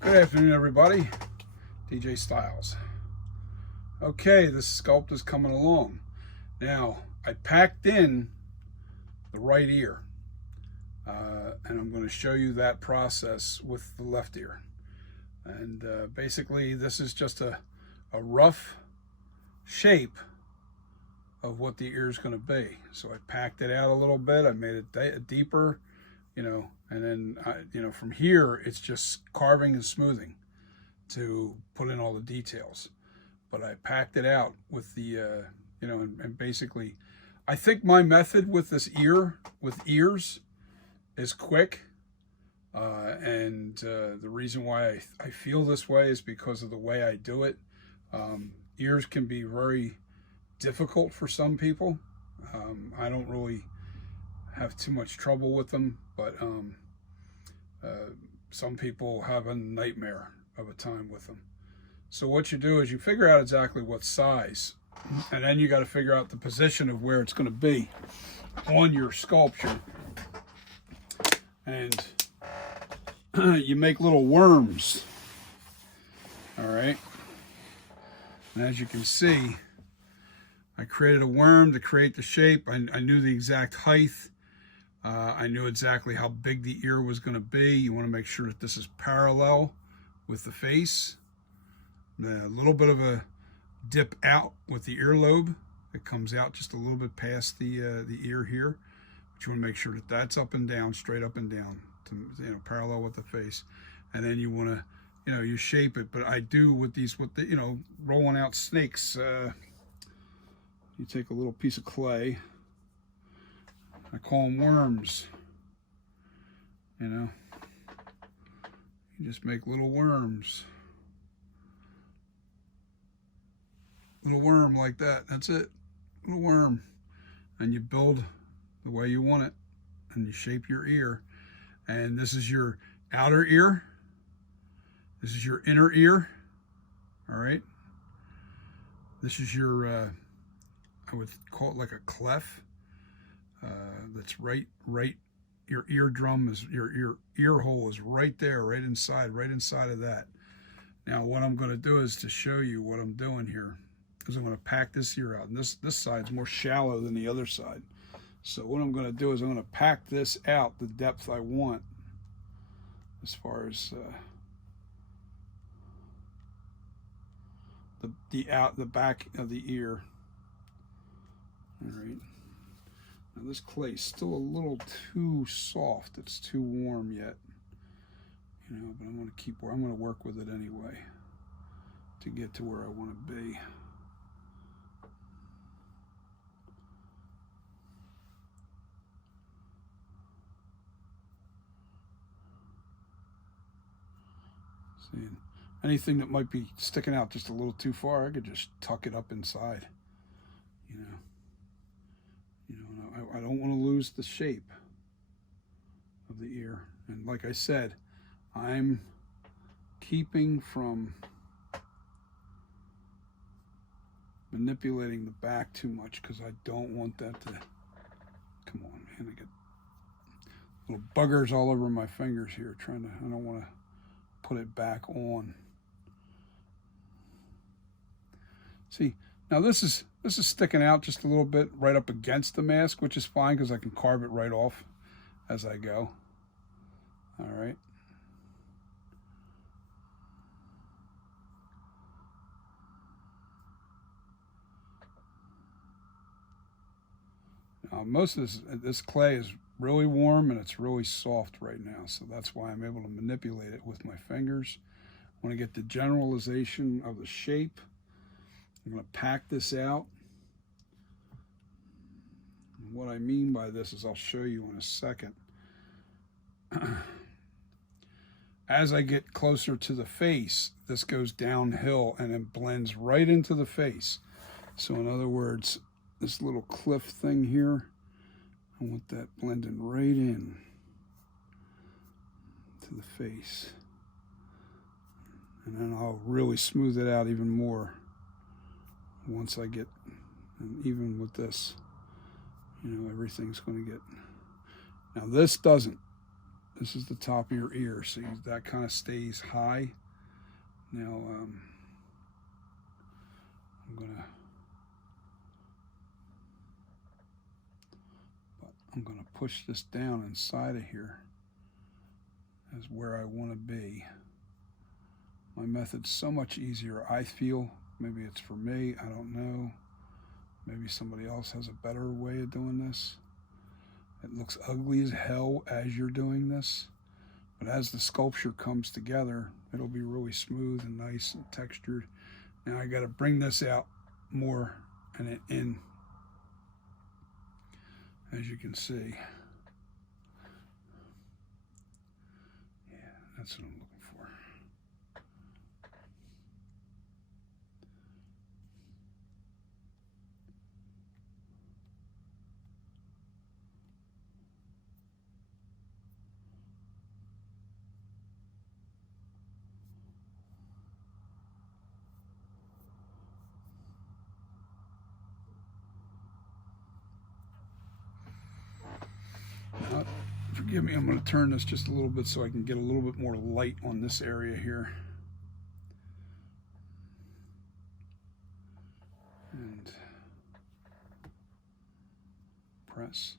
Good afternoon, everybody. DJ Styles. Okay, this sculpt is coming along. Now, I packed in the right ear, and I'm going to show you that process with the left ear. And basically, this is just a rough shape of what the ear is going to be. So I packed it out a little bit. I made it deeper, and then, from here, it's just carving and smoothing to put in all the details. But I packed it out with the, and basically, I think my method with this with ears, is quick. And the reason why I feel this way is because of the way I do it. Ears can be very difficult for some people. I don't really have too much trouble with them, but some people have a nightmare of a time with them. So what you do is you figure out exactly what size, and then you got to figure out the position of where it's going to be on your sculpture. And you make little worms. All right. And as you can see, I created a worm to create the shape. I knew the exact height. I knew exactly how big the ear was going to be. You want to make sure that this is parallel with the face. A little bit of a dip out with the earlobe. It comes out just a little bit past the ear here. But you want to make sure that that's up and down, straight up and down, to, parallel with the face. And then you want to, you shape it. But I do with the, rolling out snakes. You take a little piece of clay. I call them worms. You just make little worms. Little worm like that. That's it. Little worm. And you build the way you want it. And you shape your ear. And this is your outer ear. This is your inner ear. All right. This is your, I would call it like a clef. That's right. Your eardrum is, your ear hole is right there, right inside of that. Now, what I'm going to do is to show you what I'm doing here. Is I'm going to pack this ear out, and this side's more shallow than the other side. So what I'm going to do is I'm going to pack this out the depth I want, as far as the back of the ear. All right. Now this clay's still a little too soft. It's too warm yet. But I'm going to work with it anyway to get to where I want to be. See, anything that might be sticking out just a little too far, I could just tuck it up inside. I don't want to lose the shape of the ear. And like I said, I'm keeping from manipulating the back too much because I don't want that to, come on, man, I get little buggers all over my fingers here I don't want to put it back on. See, now this is sticking out just a little bit right up against the mask, which is fine because I can carve it right off as I go. All right. Now, most of this clay is really warm and it's really soft right now, so that's why I'm able to manipulate it with my fingers. I want to get the generalization of the shape. I'm going to pack this out. And what I mean by this is I'll show you in a second. As I get closer to the face, this goes downhill and it blends right into the face. So in other words, this little cliff thing here, I want that blending right in to the face. And then I'll really smooth it out even more once I get, and even with this, everything's going to get, now this doesn't. This is the top of your ear. See, that kind of stays high. Now, I'm gonna push this down inside of here as where I want to be. My method's so much easier, I feel. Maybe it's for me, I don't know. Maybe somebody else has a better way of doing this. It looks ugly as hell as you're doing this, but as the sculpture comes together, it'll be really smooth and nice and textured. Now I got to bring this out more and in, as you can see. Yeah, that's what I'm looking for. Forgive me, I'm going to turn this just a little bit so I can get a little bit more light on this area here. And press.